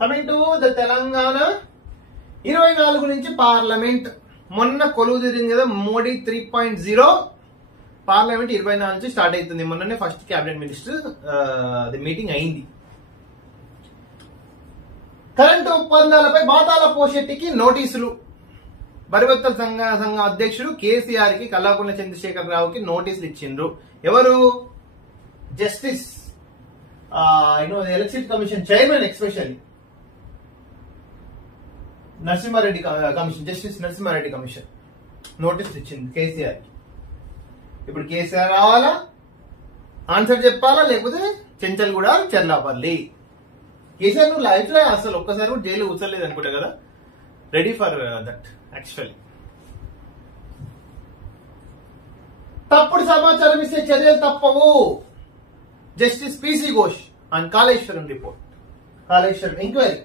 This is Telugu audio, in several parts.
కమింగ్ టు ద తెలంగాణ 24 నుంచి పార్లమెంట్ మొన్న కొలువు తీరింది కదా మోడీ 3.0 పార్లమెంట్ 24 నుంచి స్టార్ట్ అవుతుంది. మొన్ననే ఫస్ట్ క్యాబినెట్ మినిస్టర్ అది మీటింగ్ అయింది. కరెంటు ఒప్పందాలపై బాతాల పోషెట్టికి నోటీసులు. పరివర్తన సంఘ అధ్యక్షుడు కేసీఆర్ కి కల్వకుంట్ల చంద్రశేఖర్ రావుకి నోటీసులు ఇచ్చిండ్రు. ఎవరు? Justice electricity commission chairman especially Narasimha Reddy commission, justice Narasimha Reddy commission నోటీసులు ఇచ్చింది కేసీఆర్ కి. ఇప్పుడు కేసీఆర్ రావాలా, ఆన్సర్ చెప్పాలా, లేకపోతే చెంచల్ కూడా చెర్లాపల్లి. కేసీఆర్ నువ్వు లైఫ్ లో అసలు ఒక్కసారి కూడా జైలు కూర్చోలేదు అనుకుంటా కదా. Ready for that actually. తప్పుడు సమాచారం ఇస్తే చర్యలు తప్పవు. Justice PC Ghosh on Kaleshwaram report, Kaleshwaram enquiry.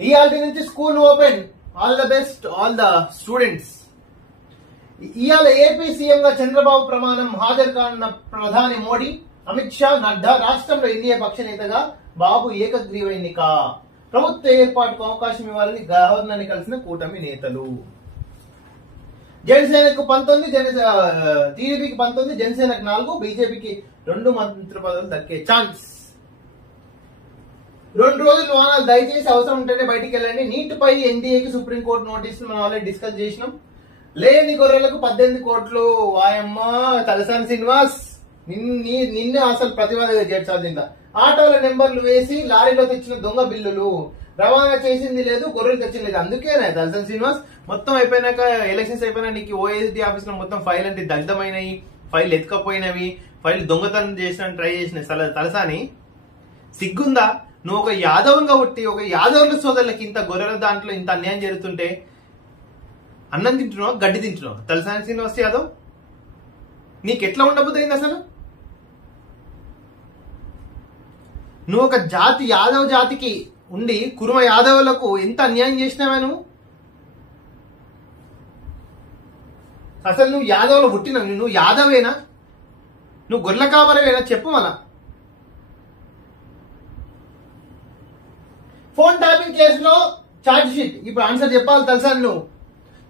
ఇవాళ నుంచి school open. All the best all the students. ఇవాళ ఏపీ సీఎం గా చంద్రబాబు ప్రమాణం హాజరు కానున్న ప్రధాని మోడీ, అమిత్ షా, నడ్డా. రాష్ట్రంలో ఎన్డీఏ పక్ష నేతగా బాబు ఏకగ్రీవ ఎన్నిక. ప్రభుత్వ ఏర్పాటుకు అవకాశం ఇవ్వాలని గవర్నర్ ని కలిసిన కూటమి నేతలు. జనసేనకు 19, టీడీపీకి 19, జనసేనకు 4, బీజేపీకి 2 మంత్రి పదవులు దక్కే ఛాన్స్. 2 రోజులు వానాలు, దయచేసి అవసరం ఉంటేనే బయటికి వెళ్ళండి. నీటిపై ఎన్డీఏకి సుప్రీంకోర్టు నోటీసులు మనం ఆల్రెడీ డిస్కస్ చేసినాం. లేని గొర్రెలకు 18 కోట్లు. వాయమ్మ తలసాని శ్రీనివాస్, నిన్ను అసలు ప్రతివాదిగా చేర్చాల్సిందా. ఆటోల నెంబర్లు వేసి లారీలో తెచ్చిన దొంగ బిల్లులు రవాణా చేసింది లేదు, గొర్రెలు తెచ్చింది లేదు. అందుకేనా తలసాని శ్రీనివాస్ మొత్తం అయిపోయినాక, ఎలక్షన్స్ అయిపోయినా నీకు ఓఎస్డీ ఆఫీస్ లో మొత్తం ఫైల్ అంటే దగ్ధమైనవి, ఫైల్ ఎత్తుకపోయినవి, ఫైల్ దొంగతనం చేసిన ట్రై చేసిన తలసాని సిగ్గుందా? నువ్వు ఒక యాదవ్గా పుట్టి ఒక యాదవుల సోదరులకి ఇంత గొర్రెల దాంట్లో ఇంత అన్యాయం జరుగుతుంటే అన్నం తింటున్నావు, గడ్డి తింటున్నావు. తలసాని శ్రీనివాస్ యాదవ్ నీకెట్లా ఉండబోతుంది అసలు? నువ్వు ఒక జాతి, యాదవ్ జాతికి ఉండి కురుమ యాదవులకు ఎంత అన్యాయం చేసినావా నువ్వు? అసలు నువ్వు యాదవ్లో పుట్టినవు, నువ్వు యాదవేనా? నువ్వు గొర్రెల కావరవేనా? చెప్పు మళ్ళా. ఫోన్ ట్యాపింగ్ కేసులో ఛార్జ్ షీట్. ఇప్పుడు ఆన్సర్ చెప్పాలి తలసాని.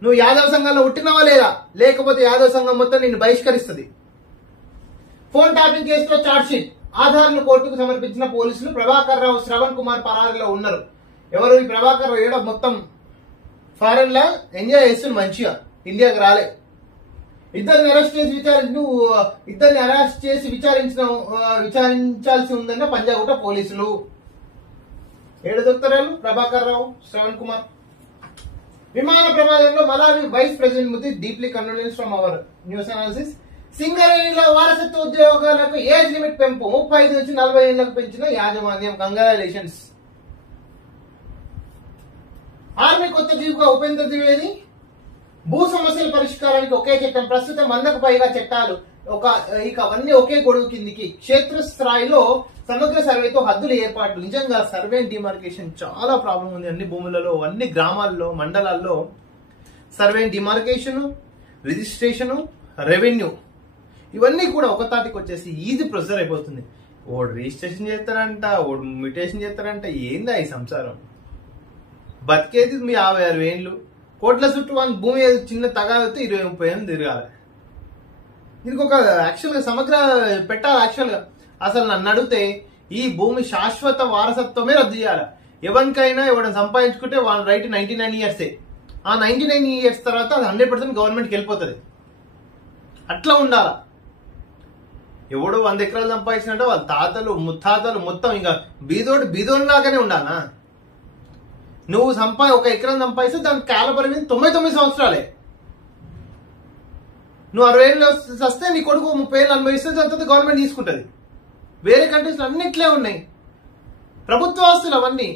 నువ్వు యాదవ్ సంఘంలో పుట్టినవా లేదా, లేకపోతే యాదవ్ సంఘం మొత్తం నిన్ను బహిష్కరిస్తుంది. ఫోన్ ట్యాపింగ్ కేసులో ఛార్జ్ షీట్. ఆధార్ను కోర్టుకు సమర్పించిన పోలీసులు. ప్రభాకర్ రావు, శ్రవణ్ కుమార్ పరారీలో ఉన్నారు. ఎవరు ఈ ప్రభాకర్ రావు? ఏడో మొత్తం ఫారెన్ లా ఎంజాయ్ చేస్తుంది మంచిగా, ఇండియాకి రాలే. ఇద్దరిని అరెస్ట్ చేసి విచారించాల్సి ఉందన్న పంజాగుట్ట పోలీసులు. ఏడు దొరుకుతారు ప్రభాకర్ రావు, శ్రవణ్ కుమార్. విమాన ప్రమాదంలో మలావి వైస్ ప్రెసిడెంట్ మృతి. Deeply condolence from our news analysis. సింగరేణిలో వారసత్వ ఉద్యోగాలకు ఏజ్ లిమిట్ పెంపు. 35 నుంచి 40 ఏళ్లకు పెంచిన యాజమాన్యం. కంగ్రాచులేషన్స్. ఆర్మీ కొత్త చీఫ్గా ఉపేంద్ర ద్వివేది. భూ సమస్యల పరిష్కారానికి ఒకే చట్టం. ప్రస్తుతం 100కు పైగా చట్టాలు. ఇక అవన్నీ ఒకే గొడుగు కిందికి. క్షేత్రస్థాయిలో సమగ్ర సర్వేతో హద్దుల ఏర్పాటు. నిజంగా సర్వే డిమార్కేషన్ చాలా ప్రాబ్లం ఉంది. అన్ని భూములలో, అన్ని గ్రామాల్లో, మండలాల్లో సర్వే డిమార్కేషన్, రిజిస్ట్రేషన్, రెవెన్యూ ఇవన్నీ కూడా ఒక తాటికి వచ్చేసి ఈజీ ప్రొసీజర్ అయిపోతుంది. ఓడు రిజిస్ట్రేషన్ చేస్తారంట, ఓడు మ్యూటేషన్ చేస్తారంట. ఏందా ఈ సంసారం? బతికేది మీ 56 ఏళ్ళు. కోట్ల చుట్టూ వాళ్ళ భూమి చిన్న తగాలతో 20-30 ఏళ్ళు తిరగాలి. దీనికి ఒక యాక్చువల్గా సమగ్ర పెట్టాలి. యాక్చువల్గా అసలు నన్ను అడిగితే ఈ భూమి శాశ్వత వారసత్వమే రద్దు చేయాలి. ఎవరికైనా ఎవరైనా సంపాదించుకుంటే వాళ్ళ రైట్ 99 ఇయర్సే. ఆ 99 ఇయర్స్ తర్వాత 100% గవర్నమెంట్కి వెళ్ళిపోతుంది. అట్లా ఉండాలా. ఎవడో 100 ఎకరాలు సంపాదించినట్టు వాళ్ళ తాతలు ముత్తాతలు మొత్తం ఇంకా బీదోడిలాగానే ఉండాలా? నువ్వు ఒక ఎకరం సంపాదిస్తే దాని కాలపరి మీద 99 సంవత్సరాలే. నువ్వు 60 ఏళ్ళు వస్తే నీ కొడుకు 30 ఏళ్ళు అనుభవిస్తే తర్వాత గవర్నమెంట్ తీసుకుంటుంది. వేరే కంట్రీస్ అన్నిట్లే ఉన్నాయి ప్రభుత్వ ఆస్తులు అవన్నీ.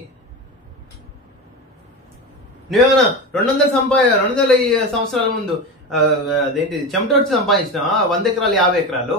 నువ్వేమైనా 200 సంవత్సరాల ముందు అదేంటి చెమటొచ్చి సంపాదించినావా 100 ఎకరాలు 50 ఎకరాలు?